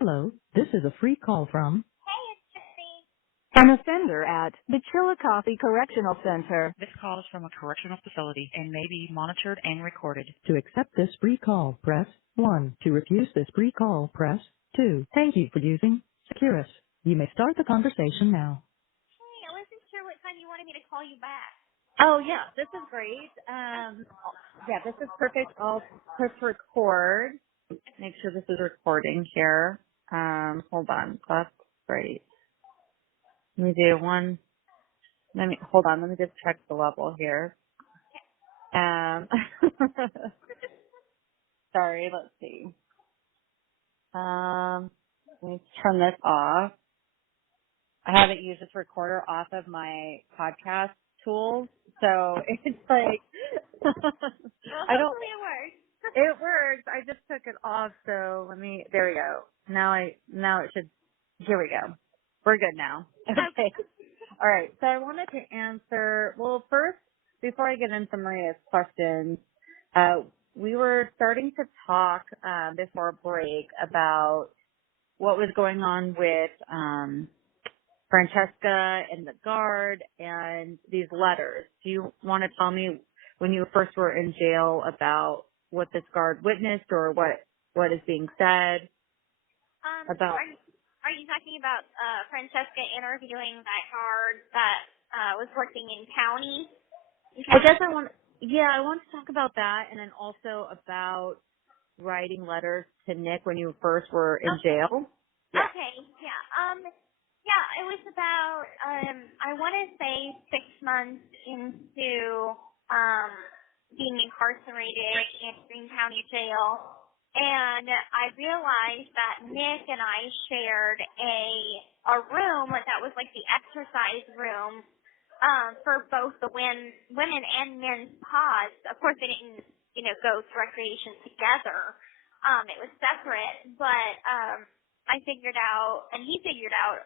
Hello, this is a free call from Hey, it's Gypsy. an offender at the Chillicothe Correctional Center. This call is from a correctional facility and may be monitored and recorded. To accept this free call, press 1. To refuse this free call, press 2. Thank you for using Securus. You may start the conversation now. Hey, I wasn't sure what time you wanted me to call you back. Oh yeah, this is great. Yeah, this is perfect. I'll push record. Make sure this is recording here. Hold on. That's great. Let me do one. Hold on. Let me just check the level here. Sorry. Let's see. Let me turn this off. I haven't used this recorder off of my podcast tools, so it's like Well, I don't. hopefully it works. It works. I just took it off, so there we go. Now it should, here we go. We're good now. Okay. All right. So I wanted to answer, well, first, before I get into Maria's questions, we were starting to talk, before break about what was going on with, Francesca and the guard and these letters. Do you want to tell me when you first were in jail about what this guard witnessed or what is being said about? Are you talking about Francesca interviewing that guard that was working in county? I guess I want to talk about that, and then also about writing letters to Nick when you first were in jail. Yeah. Okay, yeah. Yeah, it was about, I want to say 6 months into being incarcerated in Green County Jail. And I realized that Nick and I shared a room that was like the exercise room for both the women and men's pods. Of course, they didn't, go to recreation together. It was separate, but I figured out, and he figured out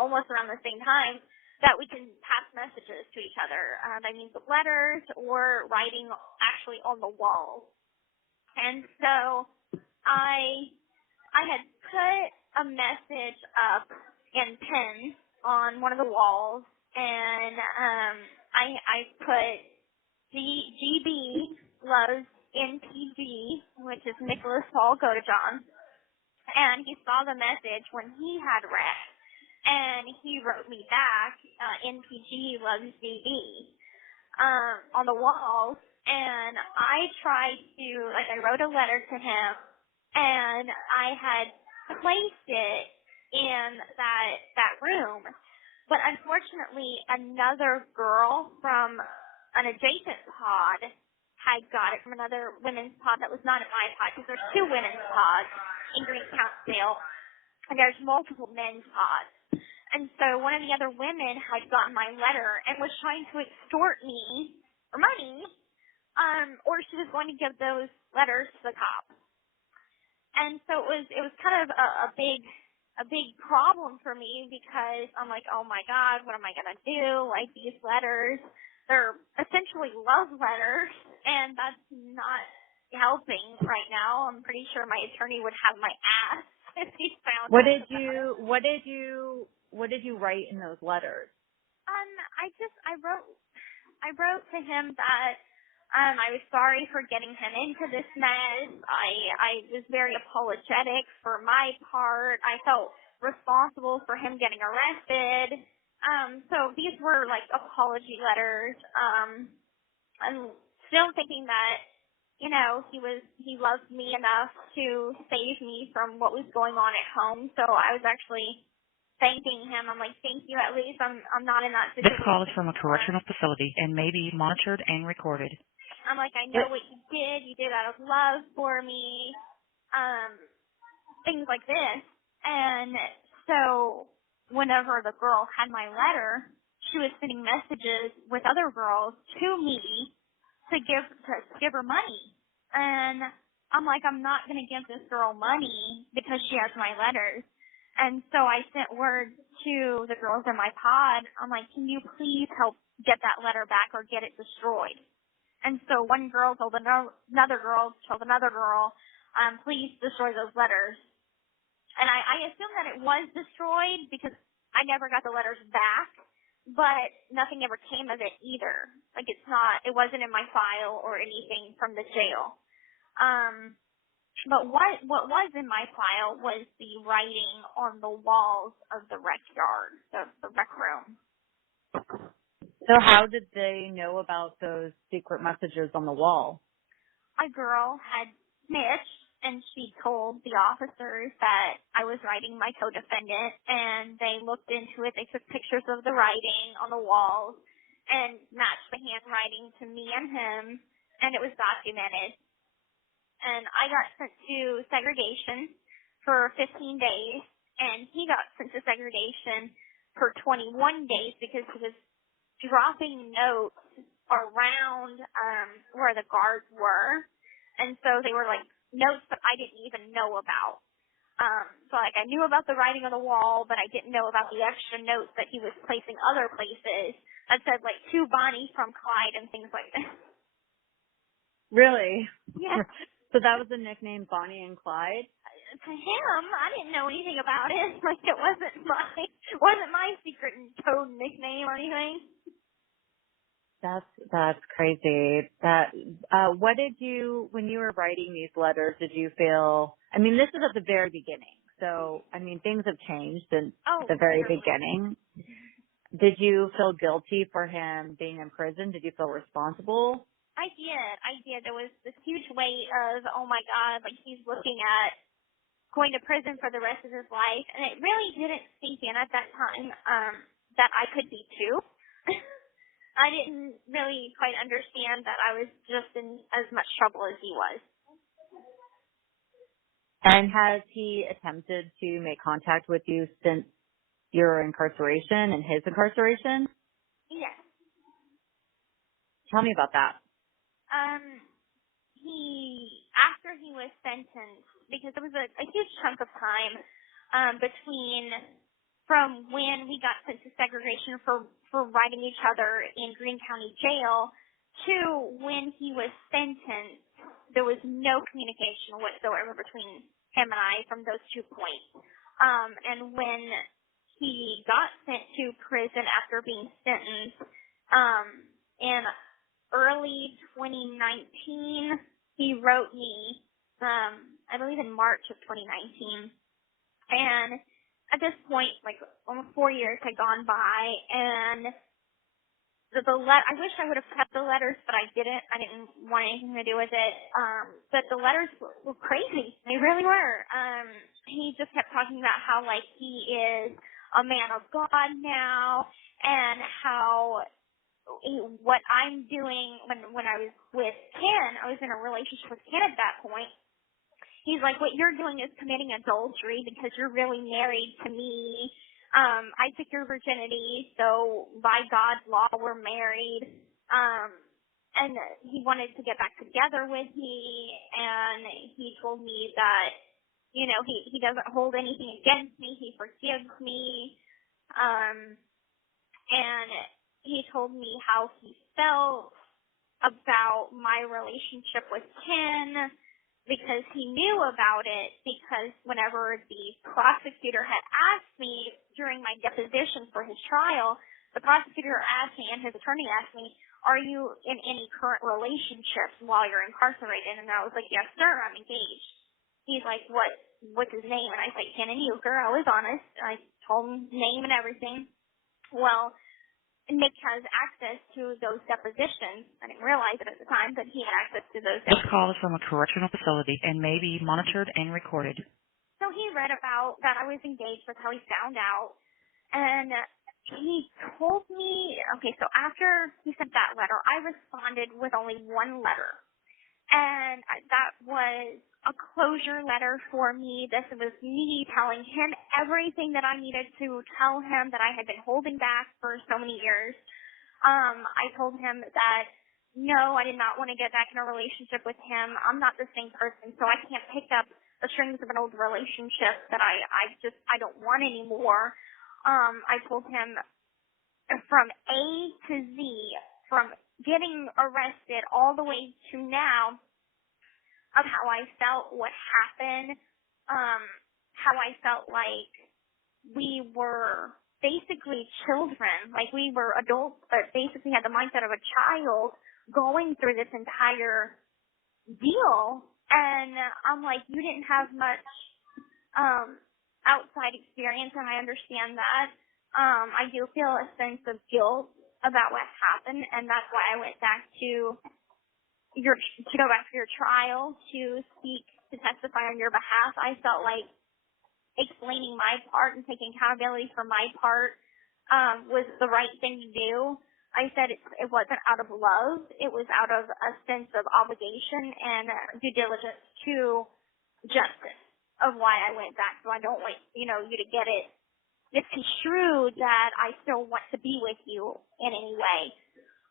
almost around the same time, that we can pass messages to each other by means of letters or writing actually on the walls. And so I had put a message up in pen on one of the walls, and I put GB loves NPG, which is Nicholas Paul Godejohn. And he saw the message when he had read, and he wrote me back, NPG loves DB, on the walls. And I tried to, I wrote a letter to him, and I had placed it in that room. But unfortunately, another girl from an adjacent pod had got it from another women's pod that was not at my pod, because there's 2 women's pods in Green County Jail, and there's multiple men's pods. And so one of the other women had gotten my letter and was trying to extort me for money, or she was going to give those letters to the cops. And so it was kind of a big problem for me, because I'm like, oh my God, what am I gonna do? Like, these letters, they're essentially love letters, and that's not helping right now. I'm pretty sure my attorney would have my ass if he found What out. did you write in those letters? I wrote to him that I was sorry for getting him into this mess. I was very apologetic for my part. I felt responsible for him getting arrested. So these were like apology letters. I'm still thinking that, he loved me enough to save me from what was going on at home. So I was actually thanking him. I'm like, thank you. At least I'm not in that This situation. call is from a correctional facility and may be monitored and recorded. I'm like, I know what you did. You did out of love for me. Things like this. And so whenever the girl had my letter, she was sending messages with other girls to me to give her money. And I'm like, I'm not going to give this girl money because she has my letters. And so I sent word to the girls in my pod. I'm like, can you please help get that letter back or get it destroyed? And so one girl told another girl, please destroy those letters. And I assume that it was destroyed because I never got the letters back, but nothing ever came of it either. Like it wasn't in my file or anything from the jail. But what was in my file was the writing on the walls of the rec yard, the rec room. So how did they know about those secret messages on the wall? A girl had snitched, and she told the officers that I was writing my co-defendant, and they looked into it. They took pictures of the writing on the walls and matched the handwriting to me and him, and it was documented. And I got sent to segregation for 15 days, and he got sent to segregation for 21 days because he was dropping notes around where the guards were. And so they were like notes that I didn't even know about. So like I knew about the writing on the wall, but I didn't know about the extra notes that he was placing other places that said like to Bonnie from Clyde and things like that. Really? Yeah. So that was the nickname Bonnie and Clyde? To him, I didn't know anything about it. Like it wasn't my secret code nickname or anything. That's crazy. What did you, when you were writing these letters, did you feel, I mean, this is at the very beginning. So, I mean, things have changed since the very beginning. Did you feel guilty for him being in prison? Did you feel responsible? I did. There was this huge weight of, oh my God, like he's looking at going to prison for the rest of his life. And it really didn't sink in at that time, that I could be too. I didn't really quite understand that I was just in as much trouble as he was. And has he attempted to make contact with you since your incarceration and his incarceration? Yes. Tell me about that. After he was sentenced, because there was a huge chunk of time from when we got sent to segregation for writing each other in Greene County Jail to when he was sentenced, there was no communication whatsoever between him and I from those 2 points. And when he got sent to prison after being sentenced, in early 2019, he wrote me, I believe in March of 2019. And at this point, like almost 4 years had gone by, and I wish I would have kept the letters, but I didn't. I didn't want anything to do with it. But the letters were crazy. They really were. He just kept talking about how like he is a man of God now, and how what I'm doing when I was with Ken, I was in a relationship with Ken at that point. He's like, what you're doing is committing adultery because you're really married to me. I took your virginity, so by God's law, we're married. And he wanted to get back together with me, and he told me that, you know, he doesn't hold anything against me. He forgives me. And he told me how he felt about my relationship with Ken, because he knew about it, because whenever the prosecutor had asked me during my deposition for his trial, the prosecutor asked me and his attorney asked me, are you in any current relationships while you're incarcerated? And I was like, yes, sir, I'm engaged. He's like, what's his name? And I said, Ken and Euchre. I was honest. I told him his name and everything. Well, Nick has access to those depositions. I didn't realize it at the time, but he had access to those This depositions. call is from a correctional facility and may be monitored and recorded. So he read about that I was engaged. That's how he found out. And he told me, okay, so after he sent that letter, I responded with only one letter. And that was a closure letter for me. This was me telling him everything that I needed to tell him that I had been holding back for so many years. I told him that, no, I did not want to get back in a relationship with him. I'm not the same person, so I can't pick up the strings of an old relationship that I don't want anymore. I told him from A to Z, from getting arrested all the way to now, of how I felt, what happened, how I felt like we were basically children, like we were adults, but basically had the mindset of a child going through this entire deal. And I'm like, you didn't have much outside experience, and I understand that. I do feel a sense of guilt about what happened, and that's why I went back to go back to your trial to testify on your behalf. I felt like explaining my part and taking accountability for my part was the right thing to do. I said it wasn't out of love. It was out of a sense of obligation and due diligence to justice of why I went back. So I don't want, you to get it misconstrued that I still want to be with you in any way.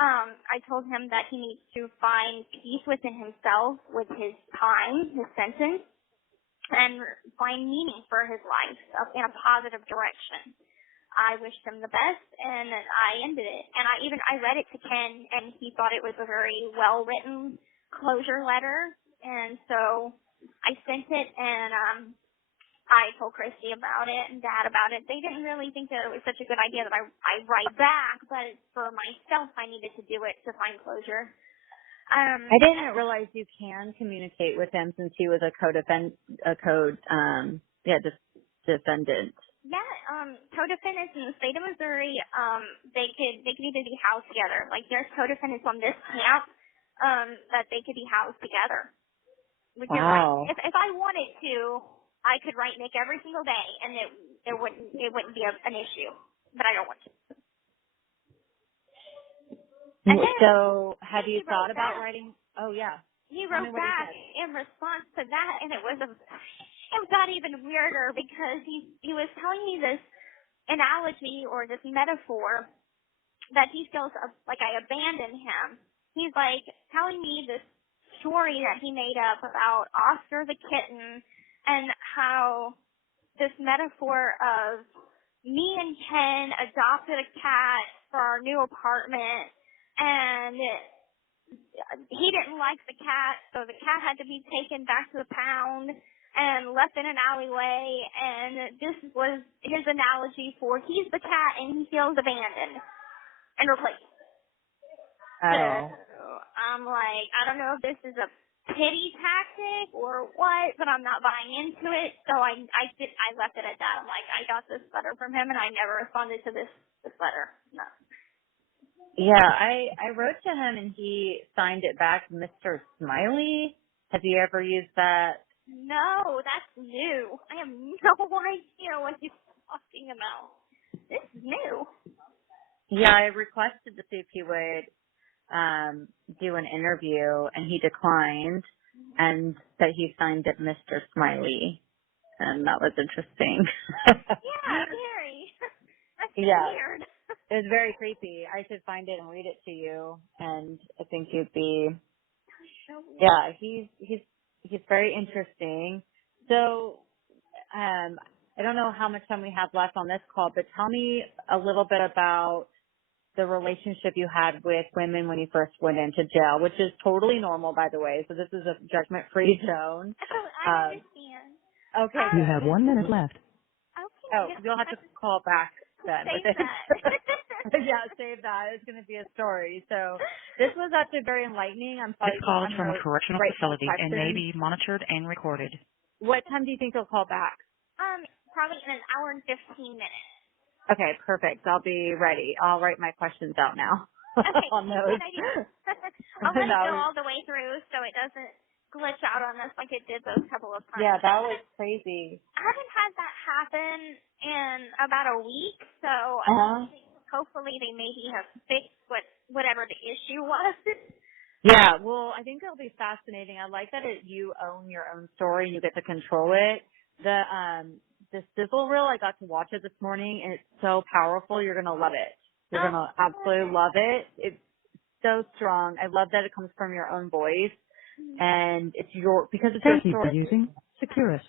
I told him that he needs to find peace within himself with his time, his sentence, and find meaning for his life in a positive direction. I wished him the best, and I ended it. And I read it to Ken, and he thought it was a very well-written closure letter. And so I sent it, and I told Christy about it and Dad about it. They didn't really think that it was such a good idea that I write back, but for myself, I needed to do it to find closure. I didn't realize you can communicate with him since he was a defendant. Yeah, co-defendants in the state of Missouri, they could either be housed together. Like there's co-defendants on this camp that they could be housed together. Wow. If I wanted to, I could write Nick every single day, and it wouldn't be an issue. But I don't want to. And then, so, have you thought about writing? Oh yeah. He wrote back in response to that, and it got even weirder because he was telling me this analogy or this metaphor that he feels like I abandoned him. He's like telling me this story that he made up about Oscar the kitten and how this metaphor of me and Ken adopted a cat for our new apartment, and he didn't like the cat, so the cat had to be taken back to the pound and left in an alleyway, and this was his analogy for he's the cat and he feels abandoned and replaced. Oh. So I'm like, I don't know if this is a pity tactic or what, but I'm not buying into it, so I left it at that. I'm like, I got this letter from him and I never responded to this letter. No. Yeah, I wrote to him and he signed it back, Mr. Smiley. Have you ever used that? No, that's new. I have no idea what he's talking about. This is new. Yeah, I requested to see if he would do an interview, and he declined, and that he signed it Mr. Smiley, and that was interesting. Yeah, scary. That's weird. It was very creepy. I should find it and read it to you, and I think you'd be. Yeah, he's very interesting. So, I don't know how much time we have left on this call, but tell me a little bit about the relationship you had with women when you first went into jail, which is totally normal, by the way. So this is a judgment-free zone. Oh, I understand. Okay. You have 1 minute left. Okay. Oh, you'll have to call back then. Save that. Yeah, save that. It's going to be a story. So this was actually very enlightening. I'm sorry. This call is from a correctional facility and may be monitored and recorded. What time do you think you'll call back? Probably in an hour and 15 minutes. Okay, perfect. I'll be ready. I'll write my questions out now. Okay, on those. good idea. I'll let it go all the way through so it doesn't glitch out on us like it did those couple of times. Yeah, that was crazy. I haven't had that happen in about a week, so hopefully they maybe have fixed whatever the issue was. Yeah, well, I think it'll be fascinating. I like that you own your own story and you get to control it. The sizzle reel, I got to watch it this morning, and it's so powerful. You're going to love it. You're going to absolutely love it. It's so strong. I love that it comes from your own voice, and it's because it's your story. Thank you for using Securus.